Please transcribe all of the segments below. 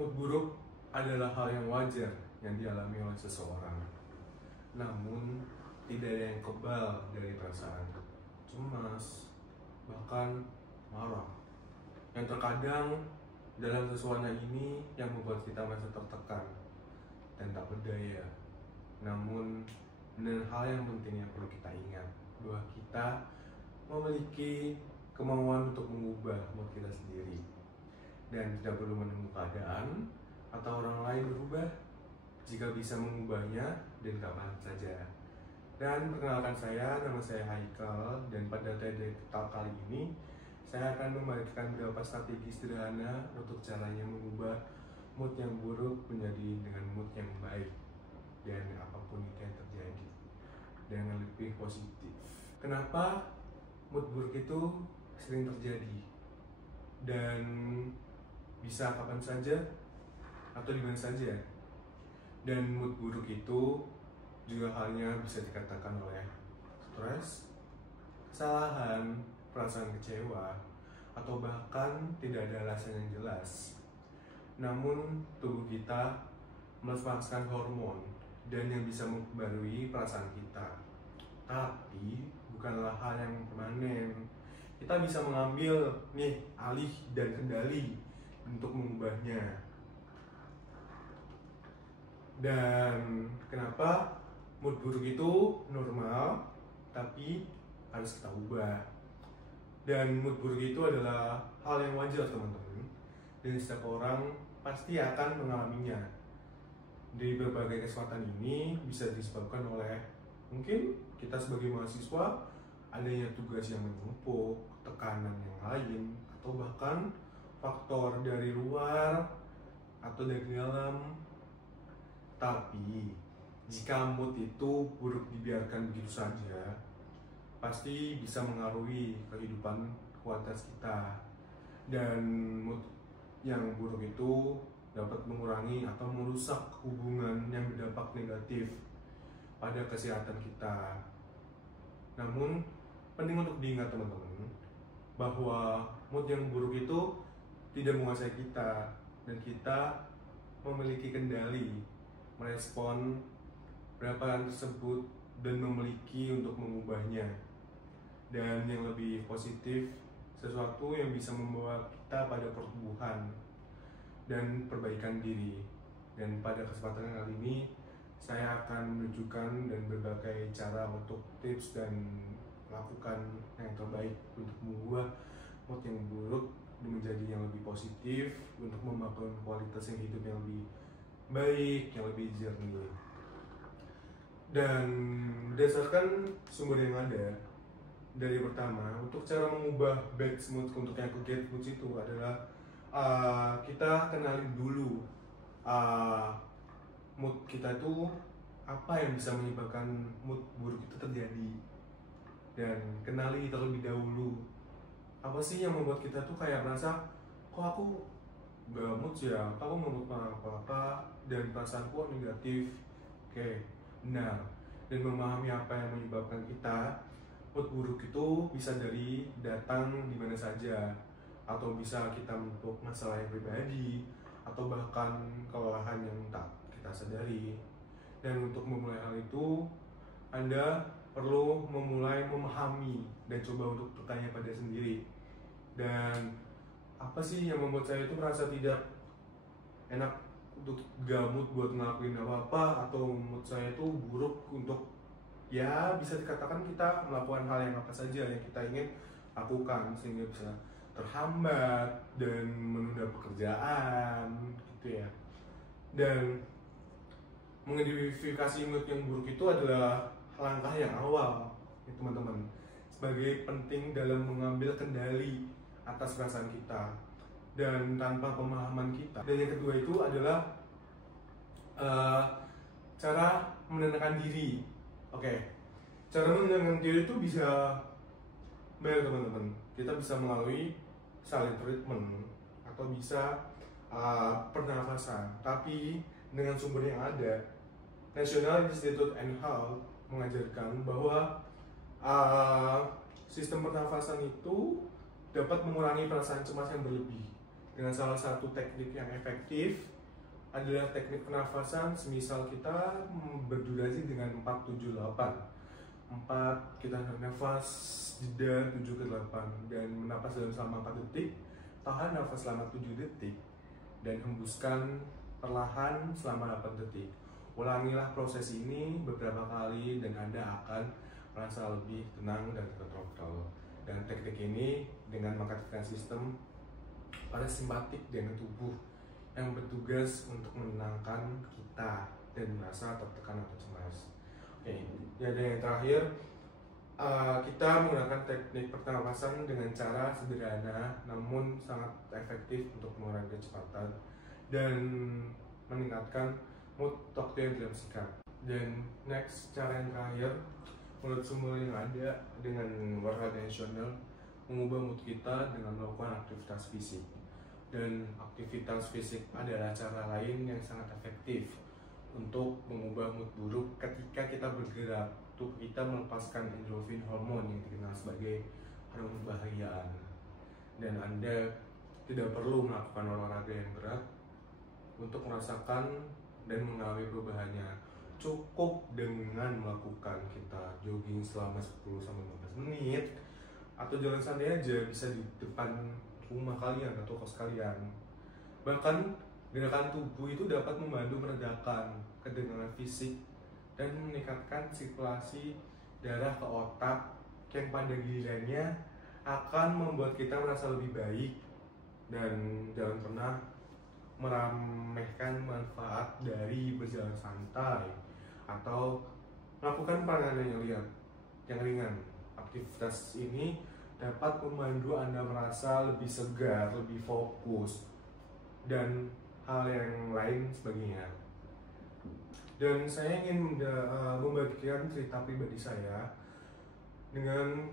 Mood buruk adalah hal yang wajar yang dialami oleh seseorang. Namun, tidak ada yang kebal dari perasaan cemas, bahkan marah. Yang terkadang dalam suasana ini yang membuat kita merasa tertekan dan tak berdaya. Namun, dengan hal yang penting yang perlu kita ingat, bahwa kita memiliki kemauan untuk mengubah mood kita sendiri. Dan tidak perlu menunggu keadaan atau orang lain berubah jika bisa mengubahnya dan kapan saja. Dan perkenalkan saya, nama saya Haikal, dan pada TED Talk kali ini saya akan membagikan beberapa strategi sederhana untuk caranya mengubah mood yang buruk menjadi dengan mood yang baik, dan apapun itu yang terjadi dengan lebih positif. Kenapa mood buruk itu sering terjadi dan bisa kapan saja atau di mana saja? Dan mood buruk itu juga halnya bisa dikatakan oleh stres, kesalahan, perasaan kecewa, atau bahkan tidak ada alasan yang jelas. Namun tubuh kita melepaskan hormon dan yang bisa memperbarui perasaan kita. Tapi bukanlah hal yang permanen. Kita bisa mengambil alih dan kendali untuk mengubahnya. Dan kenapa mood buruk itu normal, tapi harus kita ubah. Dan mood buruk itu adalah hal yang wajar, teman-teman, dan setiap orang pasti akan mengalaminya. Di berbagai kesempatan ini bisa disebabkan oleh mungkin kita sebagai mahasiswa adanya tugas yang menumpuk, tekanan yang lain, atau bahkan faktor dari luar atau dari dalam. Tapi jika mood itu buruk dibiarkan begitu saja, pasti bisa mengaruhi kehidupan kualitas kita. Dan mood yang buruk itu dapat mengurangi atau merusak hubungan yang berdampak negatif pada kesehatan kita. Namun penting untuk diingat, teman-teman, bahwa mood yang buruk itu tidak menguasai kita, dan kita memiliki kendali merespon perasaan tersebut dan memiliki untuk mengubahnya. Dan yang lebih positif, sesuatu yang bisa membawa kita pada pertumbuhan dan perbaikan diri. Dan pada kesempatan kali ini saya akan menunjukkan dan berbagai cara untuk tips dan lakukan yang terbaik untuk mengubah mood yang buruk menjadi yang lebih positif, untuk membangun kualitas yang hidup yang lebih baik, yang lebih jernih. Dan berdasarkan sumber yang ada, dari pertama, untuk cara mengubah bad mood untuk yang ke good mood itu adalah kita kenali dulu mood kita itu apa yang bisa menyebabkan mood buruk itu terjadi, dan kenali terlebih dahulu apa sih yang membuat kita tuh kayak merasa kok aku gak mood ya, aku mau apa-apa dan perasaanku negatif. Oke, benar. Dan memahami apa yang menyebabkan kita mood buruk itu bisa dari datang di mana saja, atau bisa kita untuk masalah yang pribadi, atau bahkan kelelahan yang tak kita sadari. Dan untuk memulai hal itu, Anda perlu memulai memahami dan coba untuk bertanya pada sendiri, dan apa sih yang membuat saya itu merasa tidak enak untuk gamut buat ngelakuin apa-apa, atau mood saya itu buruk untuk ya bisa dikatakan kita melakukan hal yang apa saja yang kita ingin lakukan, sehingga bisa terhambat dan menunda pekerjaan gitu ya. Dan mengidentifikasi mood yang buruk itu adalah langkah yang awal ya, teman-teman, sebagai penting dalam mengambil kendali atas perasaan kita dan tanpa pemahaman kita. Dan yang kedua itu adalah cara menenangkan diri. Oke, cara menenangkan diri itu bisa banyak, teman-teman. Kita bisa melalui silent treatment atau bisa pernafasan. Tapi dengan sumber yang ada, National Institute and Health mengajarkan bahwa sistem pernafasan itu dapat mengurangi perasaan cemas yang berlebih Dengan salah satu teknik yang efektif adalah teknik pernafasan, semisal kita berdurasi dengan 4-7-8. 4, kita nafas, jeda 7 ke 8, dan menapas dalam selama 4 detik, tahan nafas selama 7 detik, dan hembuskan perlahan selama 8 detik. Ulangilah proses ini beberapa kali dan Anda akan merasa lebih tenang dan terkontrol. Dan teknik ini dengan mengaktifkan sistem parasimpatik dengan tubuh yang bertugas untuk menenangkan kita dan merasa tertekan atau cemas. Oke, jadi yang terakhir, kita menggunakan teknik pernapasan dengan cara sederhana namun sangat efektif untuk mengurangi kecepatan dan meningkatkan mood waktu yang dilakukan. Dan next, cara yang terakhir, menurut sumber yang ada dengan olahraga nasional, mengubah mood kita dengan melakukan aktivitas fisik. Dan aktivitas fisik adalah cara lain yang sangat efektif untuk mengubah mood buruk ketika kita bergerak. Tubuh kita melepaskan endorfin, hormon yang dikenal sebagai hormon kebahagiaan. Dan Anda tidak perlu melakukan olahraga yang berat untuk merasakan dan mengalami perubahannya. Cukup dengan melakukan kita jogging selama 10-15 menit atau jalan santai aja, bisa di depan rumah kalian atau kos kalian. Bahkan gerakan tubuh itu dapat membantu meredakan ketegangan fisik dan meningkatkan sirkulasi darah ke otak yang pada gilirannya akan membuat kita merasa lebih baik. Dan jangan pernah meremehkan manfaat dari berjalan santai atau melakukan peregangan yang ringan. Aktivitas ini dapat membantu Anda merasa lebih segar, lebih fokus, dan hal yang lain sebagainya. Dan saya ingin membagikan cerita pribadi saya dengan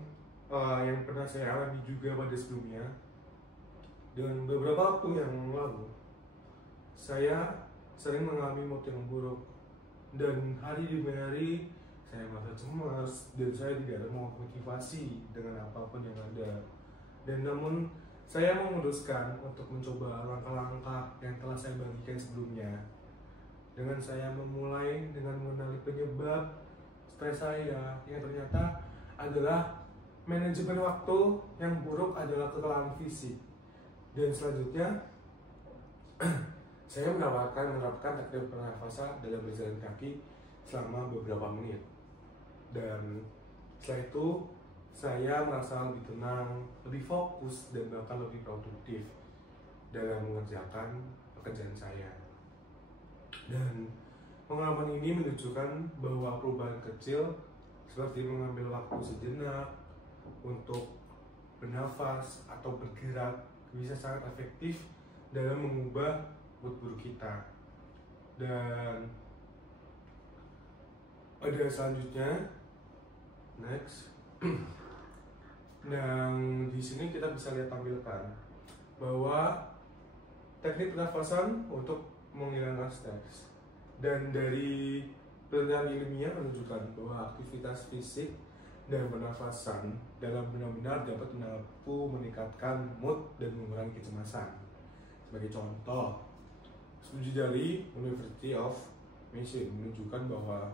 yang pernah saya alami juga pada sebelumnya. Dengan beberapa waktu yang lalu, saya sering mengalami mood yang buruk, dan hari demi hari saya merasa cemas dan saya tidak ada motivasi dengan apapun yang ada. Dan namun saya memutuskan untuk mencoba langkah-langkah yang telah saya bagikan sebelumnya. Dengan saya memulai dengan mengenali penyebab stres saya yang ternyata adalah manajemen waktu yang buruk adalah kelelahan fisik. Dan selanjutnya saya menerapkan teknik pernafasan dalam berjalan kaki selama beberapa menit. Dan setelah itu saya merasa lebih tenang, lebih fokus, dan bahkan lebih produktif dalam mengerjakan pekerjaan saya. Dan pengalaman ini menunjukkan bahwa perubahan kecil seperti mengambil waktu sejenak untuk bernafas atau bergerak bisa sangat efektif dalam mengubah mood buruk kita. Dan pada selanjutnya, next, dan di sini kita bisa lihat tampilkan bahwa teknik pernafasan untuk menghilangkan stres. Dan dari penelitian ilmiah menunjukkan bahwa aktivitas fisik dan pernafasan dalam benar-benar dapat mampu meningkatkan mood dan mengurangi kecemasan. Sebagai contoh, studi dari University of Michigan menunjukkan bahwa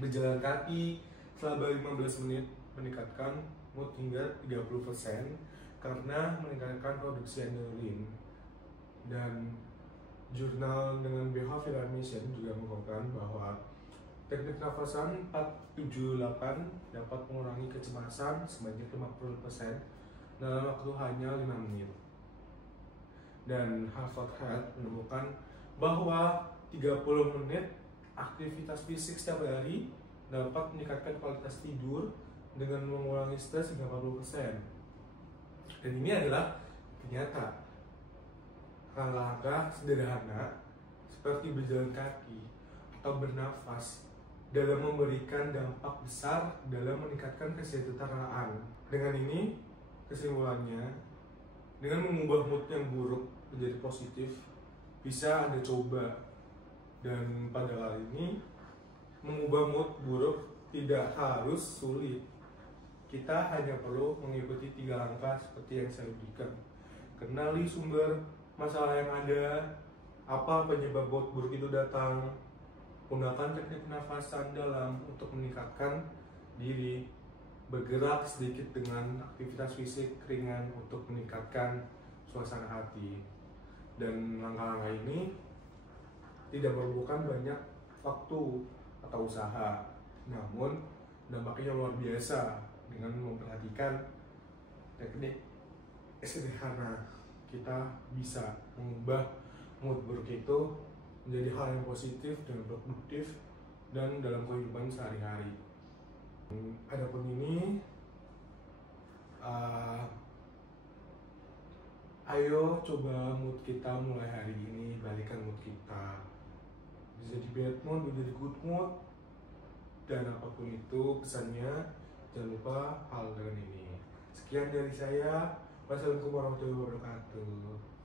berjalan kaki selama 15 menit meningkatkan mood hingga 30% karena meningkatkan produksi endorfin. Dan jurnal dengan Behavioral Mission juga mengungkapkan bahwa teknik nafasan 4-7-8 dapat mengurangi kecemasan sebanyak 50% dalam waktu hanya 5 menit. Dan Harvard Health menemukan bahwa 30 menit aktivitas fisik setiap hari dapat meningkatkan kualitas tidur dengan mengurangi stres hingga 40%. Dan ini adalah ternyata langkah-langkah sederhana seperti berjalan kaki atau bernafas dalam memberikan dampak besar dalam meningkatkan kesejahteraan. Dengan ini, kesimpulannya, dengan mengubah mood yang buruk menjadi positif, bisa Anda coba. Dan pada kali ini, mengubah mood buruk tidak harus sulit. Kita hanya perlu mengikuti 3 langkah seperti yang saya berikan. kenali sumber masalah yang ada, apa penyebab mood buruk itu datang, gunakan teknik pernafasan dalam untuk meningkatkan diri, bergerak sedikit dengan aktivitas fisik ringan untuk meningkatkan suasana hati. Dan langkah-langkah ini tidak memerlukan banyak waktu atau usaha, namun dampaknya luar biasa dengan memperhatikan teknik sederhana. Kita bisa mengubah mood buruk itu menjadi hal yang positif dan produktif dan dalam kehidupan sehari-hari. Adapun ini, ayo coba mood kita mulai hari ini, balikan mood kita. Bisa di bad mood, bisa di good mood, dan apapun itu pesannya, jangan lupa hal dengan ini. Sekian dari saya. Wassalamualaikum warahmatullahi wabarakatuh.